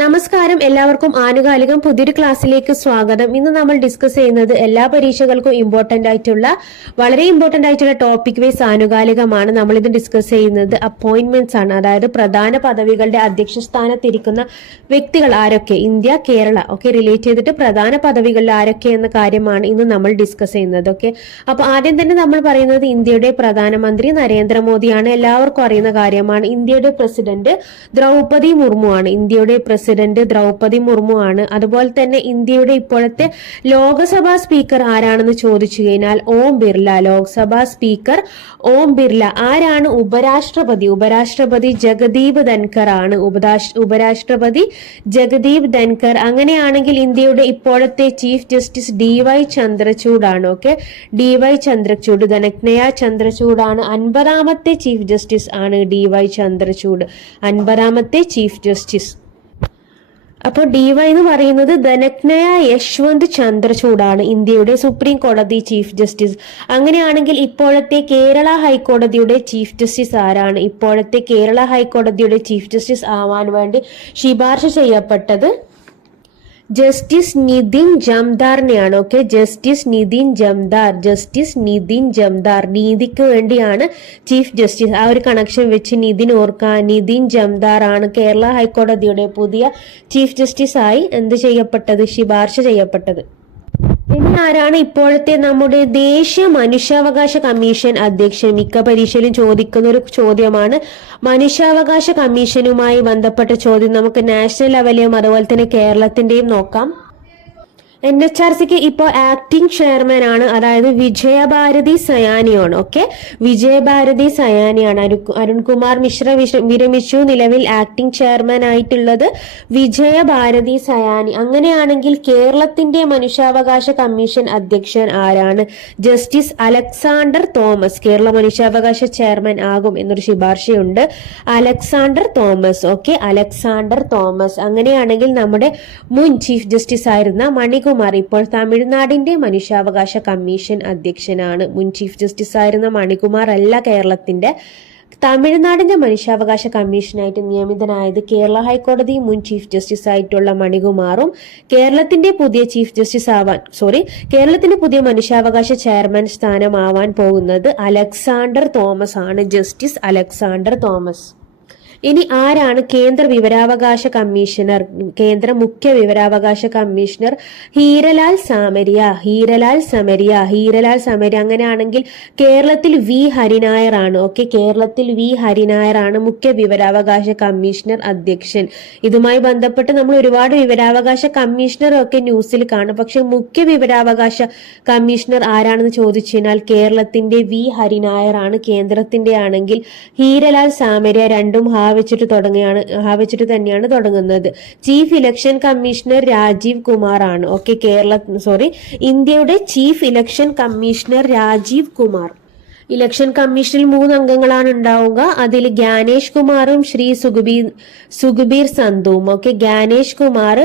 നമസ്കാരം, എല്ലാവർക്കും ആനുകാലികം പുതിയൊരു ക്ലാസ്സിലേക്ക് സ്വാഗതം. ഇന്ന് നമ്മൾ ഡിസ്കസ് ചെയ്യുന്നത് എല്ലാ പരീക്ഷകൾക്കും വളരെ ഇമ്പോർട്ടന്റ് ആയിട്ടുള്ള ടോപ്പിക് വൈസ് ആനുകാലികമാണ്. നമ്മൾ ഇത് ഡിസ്കസ് ചെയ്യുന്നത് അപ്പോയിന്റ്മെന്റ്സ് ആണ്. അതായത് പ്രധാന പദവികളുടെ അധ്യക്ഷ സ്ഥാനത്തിരിക്കുന്ന വ്യക്തികൾ ആരൊക്കെ, ഇന്ത്യ, കേരള റിലേറ്റ് ചെയ്തിട്ട് പ്രധാന പദവികളിൽ ആരൊക്കെ എന്ന കാര്യമാണ് ഇന്ന് നമ്മൾ ഡിസ്കസ് ചെയ്യുന്നത്. അപ്പൊ ആദ്യം തന്നെ നമ്മൾ പറയുന്നത് ഇന്ത്യയുടെ പ്രധാനമന്ത്രി നരേന്ദ്രമോദിയാണ്. എല്ലാവർക്കും അറിയുന്ന കാര്യമാണ്. ഇന്ത്യയുടെ പ്രസിഡന്റ് ദ്രൗപദി മുർമു ആണ്. അതുപോലെ തന്നെ ഇന്ത്യയുടെ ഇപ്പോഴത്തെ ലോക്സഭാ സ്പീക്കർ ആരാണെന്ന് ചോദിച്ചു കഴിഞ്ഞാൽ ഓം ബിർല. ലോക്സഭാ സ്പീക്കർ ഓം ബിർല. ആരാണ് ഉപരാഷ്ട്രപതി ജഗദീപ് ധൻകർ ആണ്. ഉപരാഷ്ട്രപതി ജഗദീപ് ധൻകർ. അങ്ങനെയാണെങ്കിൽ ഇന്ത്യയുടെ ഇപ്പോഴത്തെ ചീഫ് ജസ്റ്റിസ് DY ചന്ദ്രചൂഡ് ആണ്. DY ചന്ദ്രചൂഡ്, ധനഞ്ജയ ചന്ദ്രചൂഡാണ് 50ാമത്തെ ചീഫ് ജസ്റ്റിസ് ആണ്. DY ചന്ദ്രചൂഡ് 50ാമത്തെ ചീഫ് ജസ്റ്റിസ്. അപ്പോൾ DY എന്ന് പറയുന്നത് ധനഞ്ജയ യശ്വന്ത് ചന്ദ്രചൂഡാണ്, ഇന്ത്യയുടെ സുപ്രീം കോടതി ചീഫ് ജസ്റ്റിസ്. അങ്ങനെയാണെങ്കിൽ ഇപ്പോഴത്തെ കേരള ഹൈക്കോടതിയുടെ ചീഫ് ജസ്റ്റിസ് ആരാണ്? ഇപ്പോഴത്തെ കേരള ഹൈക്കോടതിയുടെ ചീഫ് ജസ്റ്റിസ് ആവാൻ വേണ്ടി ശുപാർശ ചെയ്യപ്പെട്ടത് ജസ്റ്റിസ് നിതിൻ ജംദാറിനെയാണ്. ജസ്റ്റിസ് നിതിൻ ജംദാർ. നീതിക്ക് വേണ്ടിയാണ് ചീഫ് ജസ്റ്റിസ്. ആ ഒരു കണക്ഷൻ വെച്ച് നിതിൻ ഓർക്കാൻ. നിതിൻ ജംദാർ ആണ് കേരള ഹൈക്കോടതിയുടെ പുതിയ ചീഫ് ജസ്റ്റിസ് ആയി ശുപാർശ ചെയ്യപ്പെട്ടത്. ഇനി ആരാണ് ഇപ്പോഴത്തെ നമ്മുടെ ദേശീയ മനുഷ്യാവകാശ കമ്മീഷൻ അധ്യക്ഷൻ? മിക്ക പരീക്ഷയിലും ചോദിക്കുന്ന ഒരു ചോദ്യമാണ്. മനുഷ്യാവകാശ കമ്മീഷനുമായി ബന്ധപ്പെട്ട ചോദ്യം നമുക്ക് നാഷണൽ ലെവലിലും അതുപോലെ തന്നെ കേരളത്തിന്റെയും നോക്കാം. NHRCക്ക് ഇപ്പോൾ ആക്ടിംഗ് ചെയർമാൻ ആണ്, അതായത് വിജയഭാരതി സയാനിയാണ്. വിജയഭാരതി സയാനിയാണ്. അരുൺകുമാർ മിശ്ര വിരമിച്ചു. നിലവിൽ ആക്ടിംഗ് ചെയർമാൻ ആയിട്ടുള്ളത് വിജയഭാരതി സയാനി. അങ്ങനെയാണെങ്കിൽ കേരളത്തിന്റെ മനുഷ്യാവകാശ കമ്മീഷൻ അധ്യക്ഷൻ ആരാണ്? Justice Alexander Thomas. കേരള മനുഷ്യാവകാശ ചെയർമാൻ ആകും എന്നൊരു ശുപാർശയുണ്ട്. Alexander Thomas. അങ്ങനെയാണെങ്കിൽ നമ്മുടെ മുൻ ചീഫ് ജസ്റ്റിസ് ആയിരുന്ന മണികുമാർ ഇപ്പോൾ തമിഴ്നാടിന്റെ മനുഷ്യാവകാശ കമ്മീഷൻ അധ്യക്ഷനാണ്. മുൻ ചീഫ് ജസ്റ്റിസ് ആയിരുന്ന മണികുമാർ അല്ല കേരളത്തിന്റെ. തമിഴ്നാടിന്റെ മനുഷ്യാവകാശ കമ്മീഷനായിട്ട് നിയമിതനായത് കേരള ഹൈക്കോടതി മുൻ ചീഫ് ജസ്റ്റിസ് ആയിട്ടുള്ള മണികുമാറും കേരളത്തിന്റെ പുതിയ മനുഷ്യാവകാശ ചെയർമാൻ സ്ഥാനമാവാൻ പോകുന്നത് അലക്സാണ്ടർ തോമസ് ആണ്. Justice Alexander Thomas. ഇനി ആരാണ് കേന്ദ്ര വിവരാവകാശ കമ്മീഷണർ? കേന്ദ്ര മുഖ്യ വിവരാവകാശ കമ്മീഷണർ ഹീരലാൽ സമരിയ. അങ്ങനെയാണെങ്കിൽ കേരളത്തിൽ V ഹരിനായർ ആണ്. കേരളത്തിൽ V ഹരിനായർ ആണ് മുഖ്യ വിവരാവകാശ കമ്മീഷണർ അധ്യക്ഷൻ. ഇതുമായി ബന്ധപ്പെട്ട് നമ്മൾ ഒരുപാട് വിവരാവകാശ കമ്മീഷണർ ന്യൂസിൽ കാണും. പക്ഷെ മുഖ്യ വിവരാവകാശ കമ്മീഷണർ ആരാണെന്ന് ചോദിച്ചു കഴിഞ്ഞാൽ കേരളത്തിന്റെ V ഹരിനായർ ആണ്. കേന്ദ്രത്തിന്റെ ആണെങ്കിൽ ഹീരലാൽ സാമരിയ. രണ്ടും വെച്ചിട്ട് തന്നെയാണ് തുടങ്ങുന്നത്. Chief election commissioner Rajeev Kumar ആണ്. ഇന്ത്യയുടെ chief election commissioner Rajeev Kumar. Election കമ്മീഷനിൽ 3 അംഗങ്ങളാണ് ഉണ്ടാവുക. അതിൽ ജ്ഞാനേഷ് കുമാറും ശ്രീ സുഖബീർ സന്ധുവും. ജ്ഞാനേഷ് കുമാർ,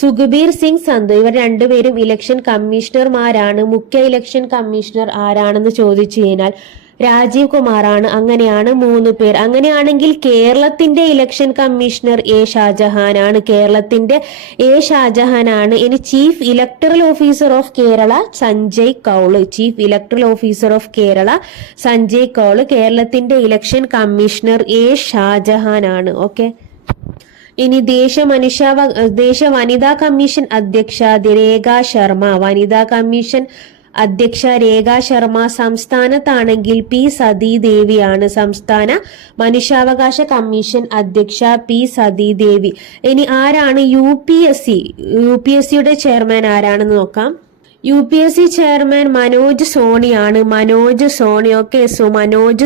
സുഖബീർ സിംഗ് സന്ധു, ഇവർ രണ്ടുപേരും ഇലക്ഷൻ കമ്മീഷണർമാരാണ്. മുഖ്യ ഇലക്ഷൻ കമ്മീഷണർ ആരാണെന്ന് ചോദിച്ചു കഴിഞ്ഞാൽ രാജീവ് കുമാർ ആണ്. അങ്ങനെയാണ് 3 പേർ. അങ്ങനെയാണെങ്കിൽ കേരളത്തിന്റെ ഇലക്ഷൻ കമ്മീഷണർ ഷാജഹാൻ ആണ്. ഇനി chief electoral officer of Kerala Sanjay Kaul. കേരളത്തിന്റെ ഇലക്ഷൻ കമ്മീഷണർ ഷാജഹാൻ ആണ്. ഇനി ദേശീയ വനിതാ കമ്മീഷൻ അധ്യക്ഷ രേഖാ ശർമ്മ. സംസ്ഥാനത്താണെങ്കിൽ P സതീദേവിയാണ്. സംസ്ഥാന മനുഷ്യാവകാശ കമ്മീഷൻ അധ്യക്ഷ P സതീദേവി. ഇനി ആരാണ് UPSCയുടെ ചെയർമാൻ ആരാണെന്ന് നോക്കാം. UPSC ചെയർമാൻ മനോജ് സോണിയാണ്. മനോജ്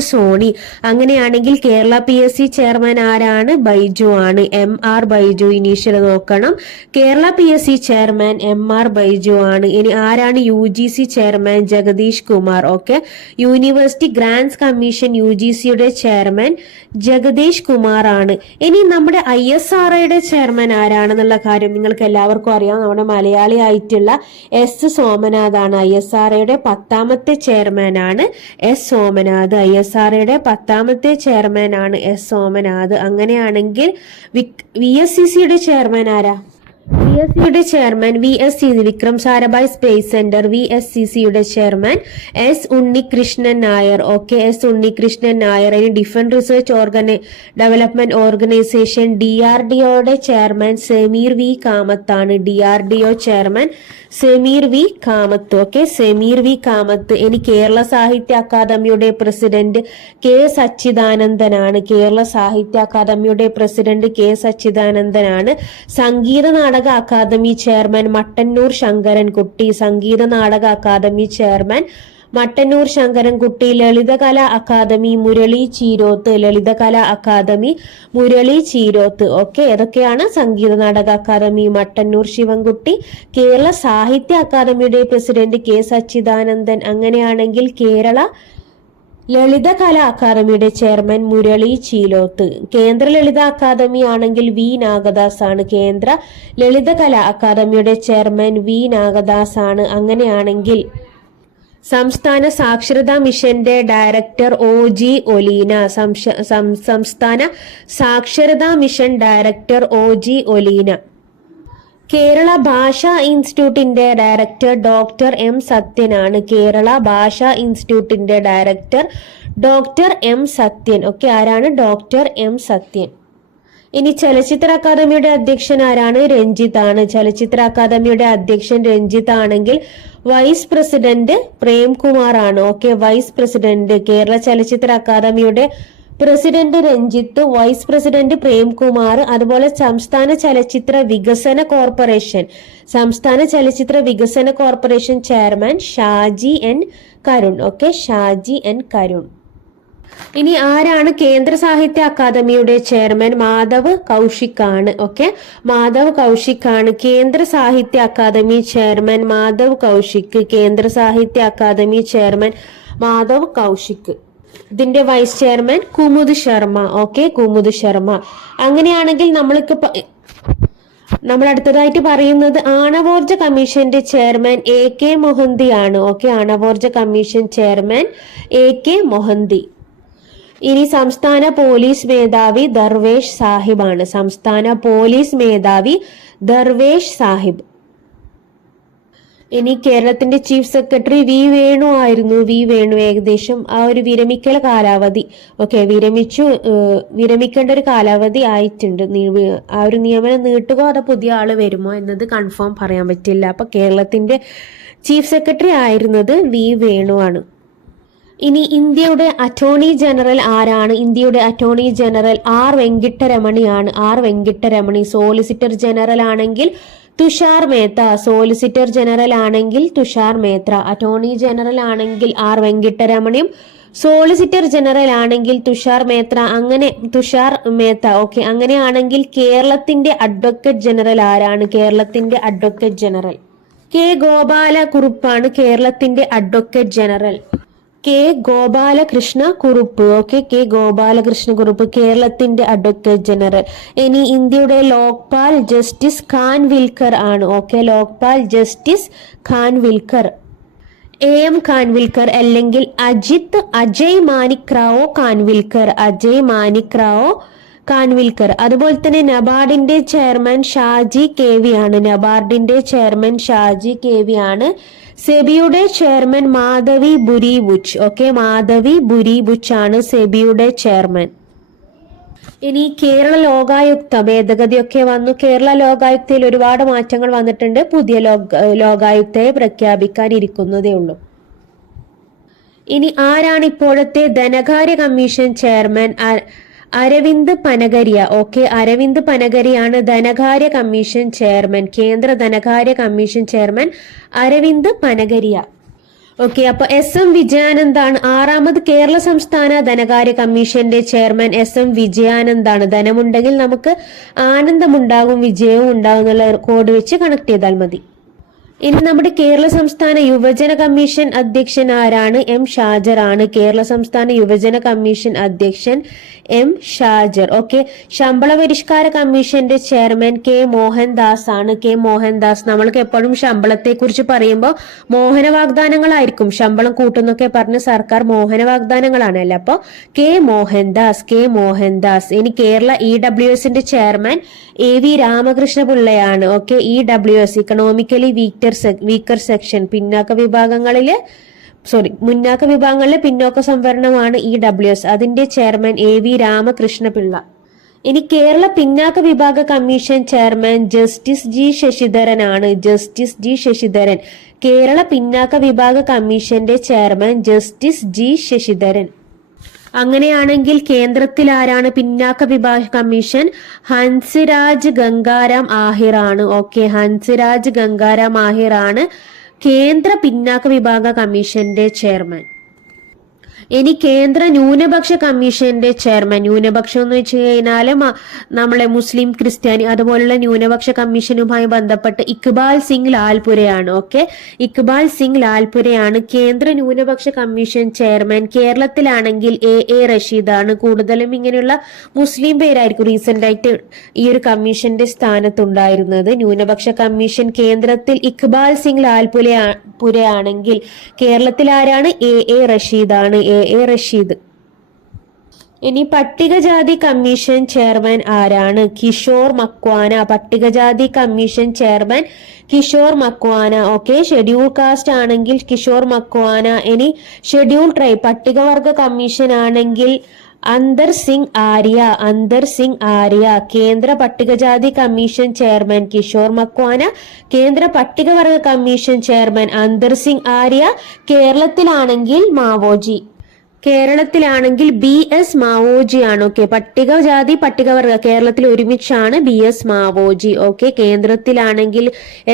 സോണി. അങ്ങനെയാണെങ്കിൽ കേരള PSC ചെയർമാൻ ആരാണ്? ബൈജു ആണ്. MR ബൈജു. ഇനീഷ്യൽ നോക്കണം. Kerala PSC chairman MR Baiju ആണ്. ഇനി ആരാണ് UGC chairman? Jagadish Kumar. University grants commission UGCയുടെ ചെയർമാൻ ജഗദീഷ് കുമാർ ആണ്. ഇനി നമ്മുടെ ISROയുടെ ചെയർമാൻ ആരാണെന്നുള്ള കാര്യം നിങ്ങൾക്ക് എല്ലാവർക്കും അറിയാം. നമ്മുടെ മലയാളി ആയിട്ടുള്ള S സോമനാഥാണ്. ISROയുടെ 10ാമത്തെ ചെയർമാനാണ് എസ് സോമനാഥ്. ISROയുടെ 10ാമത്തെ ചെയർമാനാണ് എസ് സോമനാഥ്. അങ്ങനെയാണെങ്കിൽ VSCCയുടെ ചെയർമാൻ ആരാ? VSCയുടെ chairman VSC Vikram Sarabhai space centre. VSCCയുടെ chairman S Unnikrishnan Nair. Okay, S Unnikrishnan Nair. ഇനി ഡിഫൻസ് റിസർച്ച് ഡെവലപ്മെന്റ് ഓർഗനൈസേഷൻ DRDOയുടെ ചെയർമാൻ സമീർ വി കാമത്താണ്. DRDO chairman Sameer V Kamath. Okay, Sameer V Kamath. ഇനി കേരള സാഹിത്യ അക്കാദമിയുടെ പ്രസിഡന്റ് കെ സച്ചിദാനന്ദനാണ്. കേരള സാഹിത്യ അക്കാദമിയുടെ പ്രസിഡന്റ് കെ സച്ചിദാനന്ദനാണ്. Sangeetha Nataka academy chairman Mattannur Sankarankutty. Sangeetha Nataka academy chairman Mattannur Sankarankutty. Lalithakala academy Murali Cheeroth. Lalithakala academy Murali Cheeroth. Okay, ഏതൊക്കെയാണ്? സംഗീത നാടക അക്കാദമി മട്ടന്നൂർ ശിവൻകുട്ടി. കേരള സാഹിത്യ അക്കാദമിയുടെ പ്രസിഡന്റ് കെ സച്ചിദാനന്ദൻ. അങ്ങനെയാണെങ്കിൽ കേരള ലളിതകലാ അക്കാദമിയുടെ ചെയർമാൻ മുരളി ചീലോത്ത്. കേന്ദ്ര ലളിത അക്കാദമി ആണെങ്കിൽ വി നാഗദാസ് ആണ്. കേന്ദ്ര ലളിതകലാ അക്കാദമിയുടെ ചെയർമാൻ വി നാഗദാസ് ആണ്. അങ്ങനെയാണെങ്കിൽ സംസ്ഥാന സാക്ഷരതാ മിഷന്റെ ഡയറക്ടർ OG ഒലീന. സംസ്ഥാന സാക്ഷരതാ mission director OG Oleena. Kerala Bhasha ഇൻസ്റ്റിറ്റ്യൂട്ടിന്റെ ഡയറക്ടർ ഡോക്ടർ M സത്യനാണ്. കേരള ഭാഷാ ഇൻസ്റ്റിറ്റ്യൂട്ടിന്റെ director doctor M Sathyan. Okay, ആരാണ്? Doctor M Sathyan. ഇനി ചലച്ചിത്ര അക്കാദമിയുടെ അധ്യക്ഷൻ ആരാണ്? രഞ്ജിത്ത് ആണ്. ചലച്ചിത്ര അക്കാദമിയുടെ അധ്യക്ഷൻ രഞ്ജിത്ത് ആണെങ്കിൽ വൈസ് പ്രസിഡന്റ് പ്രേംകുമാർ ആണ്. Okay, vice president. കേരള ചലച്ചിത്ര അക്കാദമിയുടെ president Ranjith, vice president Premkumar. അതുപോലെ സംസ്ഥാന ചലച്ചിത്ര വികസന corporation chairman Shaji N Karun. Okay, Shaji N Karun. ഇനി ആരാണ് കേന്ദ്ര സാഹിത്യ അക്കാദമിയുടെ ചെയർമാൻ? മാധവ് കൗശിക് ആണ്. ഓക്കെ, മാധവ് കൗശിക് ആണ് കേന്ദ്ര സാഹിത്യ അക്കാദമി ചെയർമാൻ. മാധവ് കൗശിക്. കേന്ദ്ര സാഹിത്യ അക്കാദമി ചെയർമാൻ മാധവ് കൗശിക്. ഇതിന്റെ vice chairman Kumud Sharma. Okay, Kumud Sharma. അങ്ങനെയാണെങ്കിൽ നമ്മൾ അടുത്തതായിട്ട് പറയുന്നത് ആണവോർജ കമ്മീഷന്റെ ചെയർമാൻ AK മൊഹന്തി ആണ്. ഓക്കെ, ആണവോർജ കമ്മീഷൻ ചെയർമാൻ AK മൊഹന്തി. ഇനി സംസ്ഥാന പോലീസ് മേധാവി ദർവേഷ് സാഹിബ് ആണ്. സംസ്ഥാന പോലീസ് മേധാവി ദർവേഷ് സാഹിബ്. ഇനി കേരളത്തിന്റെ ചീഫ് സെക്രട്ടറി വി വേണു ആയിരുന്നു. വി വേണു ഏകദേശം ആ ഒരു വിരമിക്കൽ കാലാവധി വിരമിക്കേണ്ട ഒരു കാലാവധി ആയിട്ടുണ്ട്. ആ ഒരു നിയമനം നീട്ടുകയോ അതോ പുതിയ ആള് വരുമോ എന്നത് കൺഫേം പറയാൻ പറ്റില്ല. അപ്പൊ കേരളത്തിന്റെ ചീഫ് സെക്രട്ടറി ആയിരുന്നത് വി വേണു ആണ്. ഇനി ഇന്ത്യയുടെ അറ്റോർണി ജനറൽ ആരാണ്? ഇന്ത്യയുടെ attorney general R വെങ്കിട്ടരമണിയാണ്. R Venkataramani. Solicitor general ആണെങ്കിൽ തുഷാർ മേത്ത. സോളിസിറ്റർ ജനറൽ ആണെങ്കിൽ തുഷാർ മേത്ത. അറ്റോർണി ജനറൽ ആണെങ്കിൽ R വെങ്കിട്ടരമണിയും സോളിസിറ്റർ ജനറൽ ആണെങ്കിൽ തുഷാർ മേത്ത. ഓക്കെ, അങ്ങനെയാണെങ്കിൽ കേരളത്തിന്റെ അഡ്വക്കേറ്റ് ജനറൽ ആരാണ്? കേരളത്തിന്റെ അഡ്വക്കേറ്റ് ജനറൽ K ഗോപാലകുറുപ്പാണ്. കേരളത്തിന്റെ advocate general K Gopalakrishna Kurup. Okay, K Gopalakrishna Kurup കേരളത്തിന്റെ അഡ്വക്കേറ്റ് ജനറൽ. ഇനി ഇന്ത്യയുടെ ലോക്പാൽ ജസ്റ്റിസ് ഖാൻവിൽക്കർ ആണ്. Okay, Lokpal justice Khanwilkar AM Khanwilkar അല്ലെങ്കിൽ അജയ് മാനിക് റാവോ ഖാൻവിൽക്കർ. അജയ് മാനിക് റാവോ ഖാൻവിൽക്കർ. അതുപോലെ തന്നെ നബാർഡിന്റെ ചെയർമാൻ ഷാജി KV ആണ്. നബാർഡിന്റെ ചെയർമാൻ ഷാജി KV ആണ്. സെബിയുടെ ചെയർമാൻ മാധവി ബുരിബുച്ച്. ഓക്കെ, മാധവി ബുരിബുച്ച് ആണ് സെബിയുടെ ചെയർമാൻ. ഇനി കേരള ലോകായുക്ത ഭേദഗതിയൊക്കെ വന്നു. കേരള ലോകായുക്തയിൽ ഒരുപാട് മാറ്റങ്ങൾ വന്നിട്ടുണ്ട്. പുതിയ ലോകായുക്തയെ പ്രഖ്യാപിക്കാനിരിക്കുന്നതേ ഉള്ളൂ. ഇനി ആരാണ് ഇപ്പോഴത്തെ ധനകാര്യ commission chairman? Arvind Panagariya. Okay, Arvind പനഗരിയാണ് ധനകാര്യ കമ്മീഷൻ ചെയർമാൻ. കേന്ദ്ര ധനകാര്യ commission chairman Arvind Panagariya. Okay, അപ്പൊ SM വിജയാനന്ദാണ് 6ാമത് കേരള സംസ്ഥാന ധനകാര്യ കമ്മീഷന്റെ ചെയർമാൻ. SM വിജയാനന്ദാണ്. ധനമുണ്ടെങ്കിൽ നമുക്ക് ആനന്ദമുണ്ടാകും, വിജയവും ഉണ്ടാകും എന്നുള്ള കോഡ് വെച്ച് കണക്ട് ചെയ്താൽ മതി. ഇനി നമ്മുടെ കേരള സംസ്ഥാന യുവജന കമ്മീഷൻ അധ്യക്ഷൻ ആരാണ്? എം ഷാജർ ആണ് കേരള സംസ്ഥാന യുവജന കമ്മീഷൻ അധ്യക്ഷൻ എം ഷാജർ. ഓക്കെ. ശമ്പള പരിഷ്കാര കമ്മീഷന്റെ ചെയർമാൻ കെ മോഹൻദാസ് ആണ്. കെ മോഹൻദാസ്. നമ്മൾക്ക് എപ്പോഴും ശമ്പളത്തെ കുറിച്ച് പറയുമ്പോൾ മോഹന വാഗ്ദാനങ്ങളായിരിക്കും. ശമ്പളം കൂട്ടുന്നൊക്കെ പറഞ്ഞ് സർക്കാർ മോഹന വാഗ്ദാനങ്ങളാണ് അല്ലേ. അപ്പൊ കെ മോഹൻദാസ്. കെ മോഹൻദാസ്. ഇനി കേരള EWSന്റെ ചെയർമാൻ AV രാമകൃഷ്ണ പിള്ളയാണ്. Okay. EWS economically weaker section മുന്നാക്ക വിഭാഗങ്ങളിലെ പിന്നോക്ക സംവരണമാണ് EWS. അതിന്റെ ചെയർമാൻ AV രാമകൃഷ്ണ പിള്ള. ഇനി കേരള പിന്നാക്ക വിഭാഗ commission chairman justice G Sasidharan ആണ്. Justice G Sasidharan. കേരള പിന്നാക്ക വിഭാഗ കമ്മീഷന്റെ ചെയർമാൻ ജസ്റ്റിസ് G ശശിധരൻ. അങ്ങനെയാണെങ്കിൽ കേന്ദ്രത്തിൽ ആരാണ് പിന്നാക്ക വിഭാഗ കമ്മീഷൻ? ഹൻസ്രാജ് ഗംഗാരാം ആഹിർ ആണ്. ഓക്കെ. ഹൻസ്രാജ് ഗംഗാരാം ആഹിർ ആണ് കേന്ദ്ര പിന്നാക്ക വിഭാഗ കമ്മീഷന്റെ ചെയർമാൻ. ഇനി കേന്ദ്ര ന്യൂനപക്ഷ കമ്മീഷന്റെ ചെയർമാൻ, ന്യൂനപക്ഷം എന്ന് വെച്ച് കഴിഞ്ഞാൽ നമ്മളെ മുസ്ലിം, ക്രിസ്ത്യാനി അതുപോലുള്ള ന്യൂനപക്ഷ കമ്മീഷനുമായി ബന്ധപ്പെട്ട് ഇക്ബാൽ സിംഗ് ലാൽപുരയാണ്. ഓക്കെ. ഇക്ബാൽ സിംഗ് ലാൽപുരയാണ് കേന്ദ്ര ന്യൂനപക്ഷ കമ്മീഷൻ ചെയർമാൻ. കേരളത്തിലാണെങ്കിൽ A റഷീദ് ആണ്. കൂടുതലും ഇങ്ങനെയുള്ള മുസ്ലിം പേരായിരിക്കും റീസെന്റ് ആയിട്ട് ഈ ഒരു കമ്മീഷന്റെ സ്ഥാനത്തുണ്ടായിരുന്നത്. ന്യൂനപക്ഷ കമ്മീഷൻ കേന്ദ്രത്തിൽ ഇക്ബാൽ സിംഗ് ലാൽപുരയാണെങ്കിൽ കേരളത്തിൽ ആരാണ്? A റഷീദ് ആണ്. A റഷീദ്. ഇനി പട്ടികജാതി കമ്മീഷൻ ചെയർമാൻ ആരാണ്? കിഷോർ മക്വാന. പട്ടികജാതി commission chairman Kishore Makwana. Okay. Schedule caste ആണെങ്കിൽ കിഷോർ മക്വാന. ഇനി ഷെഡ്യൂൾ ട്രൈബ് പട്ടികവർഗ കമ്മീഷൻ ആണെങ്കിൽ അന്തർ സിംഗ് ആര്യ. അന്തർ സിംഗ് ആര്യ. കേന്ദ്ര പട്ടികജാതി കമ്മീഷൻ ചെയർമാൻ കിഷോർ മക്വാന. കേന്ദ്ര പട്ടികവർഗ കമ്മീഷൻ ചെയർമാൻ അന്തർ സിംഗ് ആര്യ. കേരളത്തിലാണെങ്കിൽ മാവോജി. കേരളത്തിലാണെങ്കിൽ BS മാവോജി ആണ്. ഓക്കെ. പട്ടികജാതി പട്ടികവർഗ കേരളത്തിൽ ഒരുമിച്ചാണ് BS മാവോജി. ഓക്കെ. കേന്ദ്രത്തിലാണെങ്കിൽ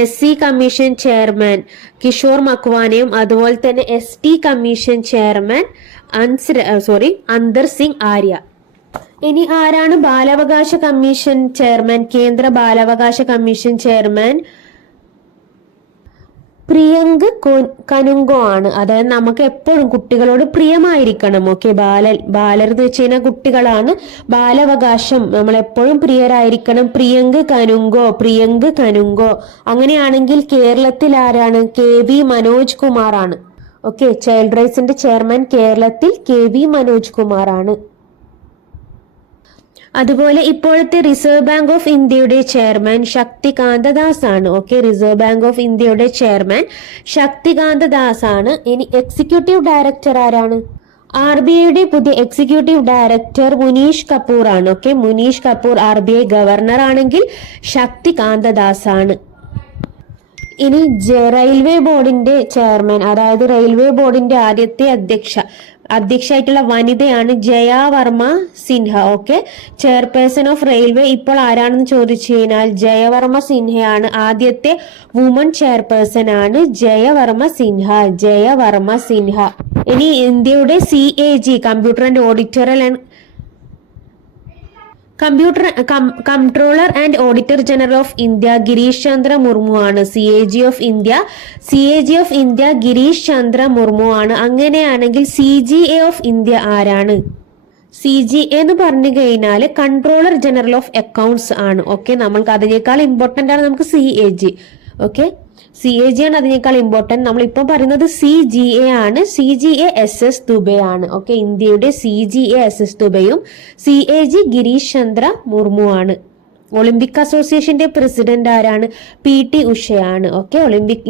SC കമ്മീഷൻ ചെയർമാൻ കിഷോർ മക്വാനയും അതുപോലെ തന്നെ ST കമ്മീഷൻ ചെയർമാൻ അന്തർ സിംഗ് ആര്യ. ഇനി ആരാണ് ബാലാവകാശ കമ്മീഷൻ ചെയർമാൻ? കേന്ദ്ര ബാലാവകാശ കമ്മീഷൻ ചെയർമാൻ പ്രിയങ്ക് കനുങ്കോ ആണ്. അതായത് നമുക്ക് എപ്പോഴും കുട്ടികളോട് പ്രിയമായിരിക്കണം. ഓക്കെ. ബാലർ എന്ന് വെച്ച് കഴിഞ്ഞാൽ കുട്ടികളാണ്. ബാലാവകാശം നമ്മൾ എപ്പോഴും പ്രിയരായിരിക്കണം. പ്രിയങ്ക് കനുങ്കോ. അങ്ങനെയാണെങ്കിൽ കേരളത്തിൽ ആരാണ്? KV മനോജ് കുമാർ ആണ്. ഓക്കെ. ചൈൽഡ് റൈറ്റ്സിന്റെ ചെയർമാൻ കേരളത്തിൽ KV മനോജ് കുമാർ ആണ്. അതുപോലെ ഇപ്പോഴത്തെ റിസർവ് ബാങ്ക് ഓഫ് ഇന്ത്യയുടെ ചെയർമാൻ ശക്തികാന്ത ദാസ് ആണ്. ഓക്കെ. റിസർവ് ബാങ്ക് ഓഫ് ഇന്ത്യയുടെ ചെയർമാൻ ശക്തികാന്ത ദാസ് ആണ്. ഇനി എക്സിക്യൂട്ടീവ് ഡയറക്ടർ ആരാണ്? RBIയുടെ പുതിയ എക്സിക്യൂട്ടീവ് ഡയറക്ടർ മുനീഷ് കപൂർ ആണ്. Okay. Munish Kapoor. RBI governor ആണെങ്കിൽ ശക്തികാന്ത ദാസ് ആണ്. ഇനി റെയിൽവേ ബോർഡിന്റെ ചെയർമാൻ, അതായത് റെയിൽവേ ബോർഡിന്റെ ആദ്യത്തെ അധ്യക്ഷയായിട്ടുള്ള വനിതയാണ് Jaya Varma Sinha. Okay. Chairperson of railway ഇപ്പോൾ ആരാണെന്ന് ചോദിച്ചു കഴിഞ്ഞാൽ ജയവർമ്മ സിൻഹയാണ്. ആദ്യത്തെ വുമൺ ചെയർപേഴ്സൺ ആണ് ജയവർമ്മ സിൻഹ. ഇനി ഇന്ത്യയുടെ CAG comptroller and auditor general of India Girish Chandra Murmu ആണ്. CAG of India Girish Chandra Murmu ആണ്. അങ്ങനെയാണെങ്കിൽ CGA ഓഫ് ഇന്ത്യ ആരാണ്? CGA എന്ന് പറഞ്ഞു കഴിഞ്ഞാൽ കൺട്രോളർ ജനറൽ ഓഫ് അക്കൗണ്ട്സ് ആണ്. ഓക്കെ. നമ്മൾക്ക് അതിനേക്കാൾ ഇമ്പോർട്ടന്റ് ആണ് നമുക്ക് CAG. ഓക്കെ. CAG ആണ് അതിനേക്കാൾ ഇമ്പോർട്ടന്റ്. നമ്മളിപ്പോൾ പറയുന്നത് CGA ആണ്. CGA SS ദുബെ ആണ്. ഓക്കെ. ഇന്ത്യയുടെ CGA SS ദുബെയും CAG Girish Chandra Murmu ആണ്. ഒളിമ്പിക് അസോസിയേഷന്റെ പ്രസിഡന്റ് ആരാണ്? PT ഉഷയാണ്. ഓക്കെ.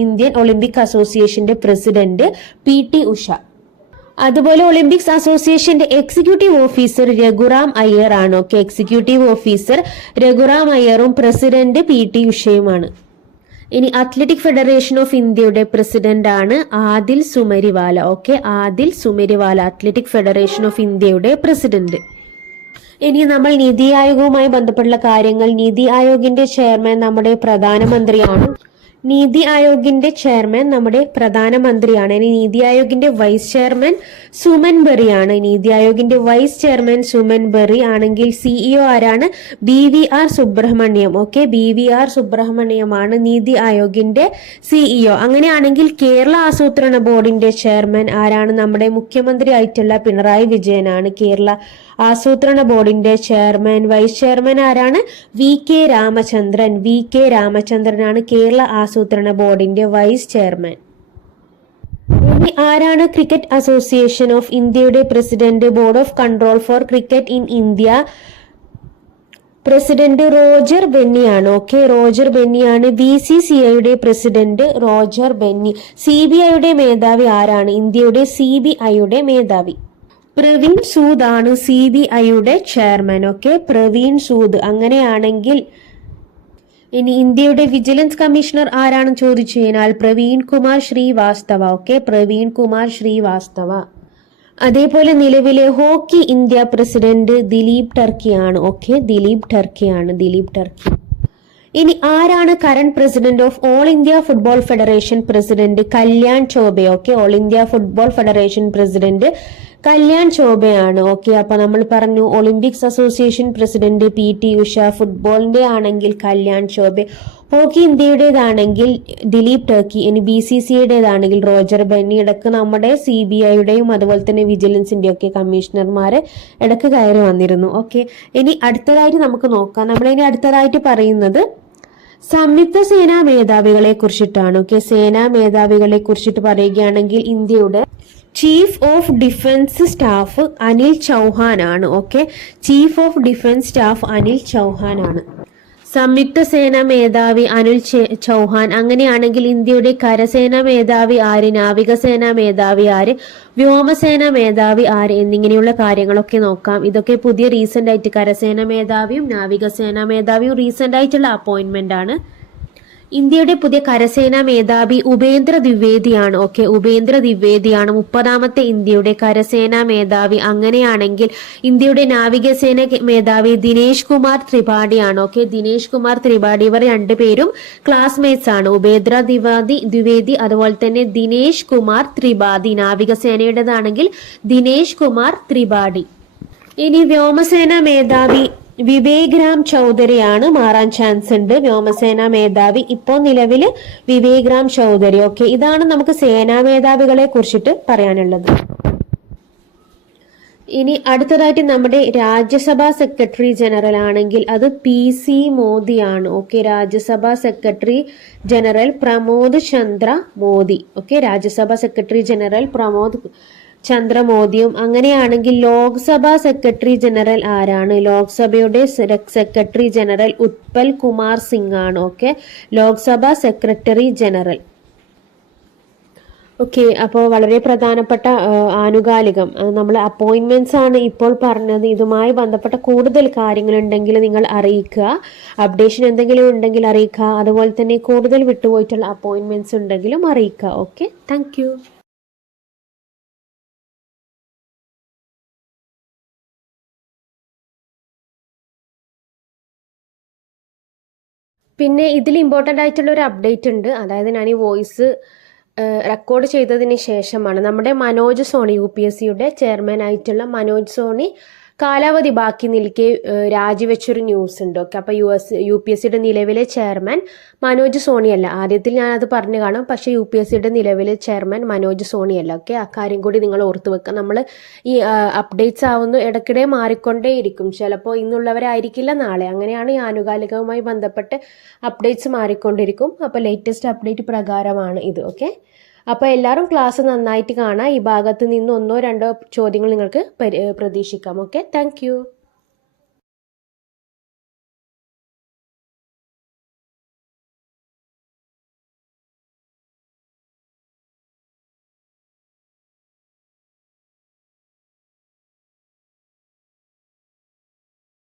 ഇന്ത്യൻ ഒളിമ്പിക് അസോസിയേഷന്റെ പ്രസിഡന്റ് PT ഉഷ. അതുപോലെ ഒളിമ്പിക്സ് അസോസിയേഷന്റെ എക്സിക്യൂട്ടീവ് ഓഫീസർ രഘുറാം അയ്യർ ആണ്. ഓക്കെ. എക്സിക്യൂട്ടീവ് ഓഫീസർ രഘുറാം അയ്യറും പ്രസിഡന്റ് PT ഉഷയുമാണ്. ഇനി അത്ലറ്റിക് ഫെഡറേഷൻ ഓഫ് ഇന്ത്യയുടെ പ്രസിഡന്റ് ആണ് Adil Sumariwala. Okay. Adil Sumariwala athletic federation of ഇന്ത്യയുടെ പ്രസിഡന്റ്. ഇനി നമ്മൾ നീതി ആയോഗവുമായി ബന്ധപ്പെട്ടുള്ള കാര്യങ്ങൾ. നീതി ആയോഗിന്റെ ചെയർമാൻ നമ്മുടെ പ്രധാനമന്ത്രിയാണ്. നീതി ആയോഗിന്റെ ചെയർമാൻ നമ്മുടെ പ്രധാനമന്ത്രിയാണ്. ഇനി നീതി ആയോഗിന്റെ വൈസ് ചെയർമാൻ സുമൻ ബെറി ആണ്. നീതി ആയോഗിന്റെ വൈസ് ചെയർമാൻ സുമൻ ബെറി ആണെങ്കിൽ സിഇഒ ആരാണ്? BVR സുബ്രഹ്മണ്യം. ഓക്കെ, BVR സുബ്രഹ്മണ്യമാണ് നീതി ആയോഗിന്റെ സിഇഒ. അങ്ങനെയാണെങ്കിൽ കേരള ആസൂത്രണ ബോർഡിന്റെ ചെയർമാൻ ആരാണ്? നമ്മുടെ മുഖ്യമന്ത്രി ആയിട്ടുള്ള പിണറായി വിജയനാണ് കേരള ആസൂത്രണ ബോർഡിന്റെ ചെയർമാൻ. വൈസ് ചെയർമാൻ ആരാണ്? VK രാമചന്ദ്രൻ. VK രാമചന്ദ്രനാണ് കേരള ആസൂത്രണ ബോർഡിന്റെ വൈസ് ചെയർമാൻ. ഇനി ആരാണ് ക്രിക്കറ്റ് അസോസിയേഷൻ ഓഫ് ഇന്ത്യയുടെ president? Board of control for cricket in India president Roger ബെന്നിയാണ്. ഓക്കെ, റോജർ ബെന്നിയാണ്. BCCIയുടെ പ്രസിഡന്റ് റോജർ ബെന്നി. CBIയുടെ മേധാവി ആരാണ്? ഇന്ത്യയുടെ CBIയുടെ മേധാവി പ്രവീൺ സൂദ് ആണ് CBIയുടെ ചെയർമാൻ. ഓക്കെ, പ്രവീൺ സൂദ്. അങ്ങനെയാണെങ്കിൽ ഇനി ഇന്ത്യയുടെ വിജിലൻസ് കമ്മീഷണർ ആരാണെന്ന് ചോദിച്ചു കഴിഞ്ഞാൽ പ്രവീൺ കുമാർ ശ്രീവാസ്തവ. ഓക്കെ, പ്രവീൺ കുമാർ ശ്രീവാസ്തവ. അതേപോലെ നിലവിലെ ഹോക്കി ഇന്ത്യ പ്രസിഡന്റ് ദിലീപ് ടർക്കിയാണ്. ഓക്കെ, ദിലീപ് ടർക്കിയാണ്. ഇനി ആരാണ് current president of all India football federation? President Kalyan Chaubey. Okay, all India football federation president Kalyan ചോബെയാണ്. ഓക്കെ, അപ്പൊ നമ്മൾ പറഞ്ഞു olympics association president PT Usha, ഫുട്ബോളിന്റെ ആണെങ്കിൽ കല്യാൺ ചോബെ, ഹോക്കി ഇന്ത്യയുടേതാണെങ്കിൽ ദിലീപ് ടർക്കി, ഇനി BCCIയുടേതാണെങ്കിൽ റോജർ ബെന്നി. ഇടക്ക് നമ്മുടെ CBIയുടെയും അതുപോലെ തന്നെ വിജിലൻസിന്റെയും ഒക്കെ കമ്മീഷണർമാര് ഇടക്ക് കയറി വന്നിരുന്നു. ഓക്കെ, ഇനി അടുത്തതായിട്ട് നമുക്ക് നോക്കാം. നമ്മളിനി അടുത്തതായിട്ട് പറയുന്നത് സംയുക്ത സേനാ മേധാവികളെ കുറിച്ചിട്ടാണ്. ഓക്കെ, സേനാ മേധാവികളെ കുറിച്ചിട്ട് പറയുകയാണെങ്കിൽ ഇന്ത്യയുടെ chief of defence staff Anil Chauhan ആണ്. Okay, chief of defence staff Anil Chauhan ആണ്. സംയുക്ത സേനാ മേധാവി അനിൽ ചൗഹാൻ. അങ്ങനെയാണെങ്കിൽ ഇന്ത്യയുടെ കരസേനാ മേധാവി ആര്? നാവികസേനാ മേധാവി ആര്? വ്യോമസേനാ മേധാവി ആര്? എന്നിങ്ങനെയുള്ള കാര്യങ്ങളൊക്കെ നോക്കാം. ഇതൊക്കെ പുതിയ റീസെന്റ് ആയിട്ട് കരസേനാ മേധാവിയും നാവികസേനാ മേധാവിയും റീസെന്റ് ആയിട്ടുള്ള അപ്പോയിന്റ്മെന്റ് ആണ്. ഇന്ത്യയുടെ പുതിയ കരസേനാ മേധാവി ഉപേന്ദ്ര ദ്വിവേദിയാണ്. ഓക്കെ, ഉപേന്ദ്ര ദ്വിവേദിയാണ് 30ാമത്തെ ഇന്ത്യയുടെ കരസേനാ മേധാവി. അങ്ങനെയാണെങ്കിൽ ഇന്ത്യയുടെ നാവികസേന മേധാവി ദിനേശ് കുമാർ ത്രിപാഠിയാണ്. ഓക്കെ, ദിനേശ് കുമാർ ത്രിപാഠി. ഇവർ രണ്ടുപേരും ക്ലാസ്മേറ്റ്സ് ആണ്. ഉപേന്ദ്ര ദ്വിവേദി അതുപോലെ തന്നെ ദിനേശ് കുമാർ ത്രിപാഠി. നാവികസേനയുടേതാണെങ്കിൽ ദിനേശ് കുമാർ ത്രിപാഠി. ഇനി വ്യോമസേന മേധാവി വിവേക് രാം ചൗധരിയാണ് മാറാൻ ചാൻസ് ഉണ്ട്. വ്യോമസേനാ മേധാവി ഇപ്പോൾ നിലവിൽ വിവേക് രാം ചൗധരി. ഓക്കെ, ഇതാണ് നമുക്ക് സേനാ മേധാവികളെ കുറിച്ചിട്ട് പറയാനുള്ളത്. ഇനി അടുത്തതായിട്ട് നമ്മുടെ രാജ്യസഭാ സെക്രട്ടറി ജനറൽ ആണെങ്കിൽ അത് PC മോദിയാണ്. Okay, Rajya Sabha secretary general Pramod Chandra Modi. Okay, Rajya Sabha secretary general Pramod ചന്ദ്രമോദിയും. അങ്ങനെയാണെങ്കിൽ ലോക്സഭാ സെക്രട്ടറി ജനറൽ ആരാണ്? ലോക്സഭയുടെ സെക്രട്ടറി ജനറൽ ഉത്പൽ കുമാർ സിംഗ് ആണ്. Okay, Lok Sabha secretary general. Okay, അപ്പോൾ വളരെ പ്രധാനപ്പെട്ട ആനുകാലികം നമ്മൾ അപ്പോയിന്റ്മെന്റ്സ് ആണ് ഇപ്പോൾ പറഞ്ഞത്. ഇതുമായി ബന്ധപ്പെട്ട കൂടുതൽ കാര്യങ്ങളുണ്ടെങ്കിൽ നിങ്ങൾ അറിയിക്കുക. അപ്ഡേഷൻ എന്തെങ്കിലും ഉണ്ടെങ്കിൽ അറിയിക്കുക. അതുപോലെ തന്നെ കൂടുതൽ വിട്ടുപോയിട്ടുള്ള അപ്പോയിന്റ്മെന്റ്സ് ഉണ്ടെങ്കിലും അറിയിക്കുക. Okay, thank you. പിന്നെ ഇതിൽ ഇമ്പോർട്ടൻ്റ് ആയിട്ടുള്ള ഒരു അപ്ഡേറ്റ് ഉണ്ട്. അതായത് ഞാൻ ഈ വോയിസ് റെക്കോർഡ് ചെയ്തതിന് ശേഷമാണ് നമ്മുടെ മനോജ് സോണി UPSCയുടെ ചെയർമാൻ ആയിട്ടുള്ള മനോജ് സോണി കാലാവധി ബാക്കി നിൽക്കെ രാജിവെച്ചൊരു ന്യൂസ് ഉണ്ട്. ഓക്കെ, അപ്പോൾ UPSCയുടെ നിലവിലെ ചെയർമാൻ മനോജ് സോണിയല്ല. ആദ്യത്തിൽ ഞാനത് പറഞ്ഞു കാണും, പക്ഷേ UPSCയുടെ നിലവിലെ ചെയർമാൻ മനോജ് സോണിയല്ല. ഓക്കെ, അക്കാര്യം കൂടി നിങ്ങൾ ഓർത്തു വെക്കുക. നമ്മൾ ഈ അപ്ഡേറ്റ്സ് ആവുന്നു ഇടയ്ക്കിടെ മാറിക്കൊണ്ടേയിരിക്കും. ചിലപ്പോൾ ഇന്നുള്ളവരായിരിക്കില്ല നാളെ. അങ്ങനെയാണ് ഈ ആനുകാലികവുമായി ബന്ധപ്പെട്ട് അപ്ഡേറ്റ്സ് മാറിക്കൊണ്ടിരിക്കും. അപ്പോൾ ലേറ്റസ്റ്റ് അപ്ഡേറ്റ് പ്രകാരമാണ് ഇത്. ഓക്കെ, അപ്പോൾ എല്ലാവരും ക്ലാസ് നന്നായിട്ട് കാണാം. ഈ ഭാഗത്ത് നിന്ന് 1-2 ചോദ്യങ്ങൾ നിങ്ങൾക്ക് പ്രതീക്ഷിക്കാം. Okay, thank you.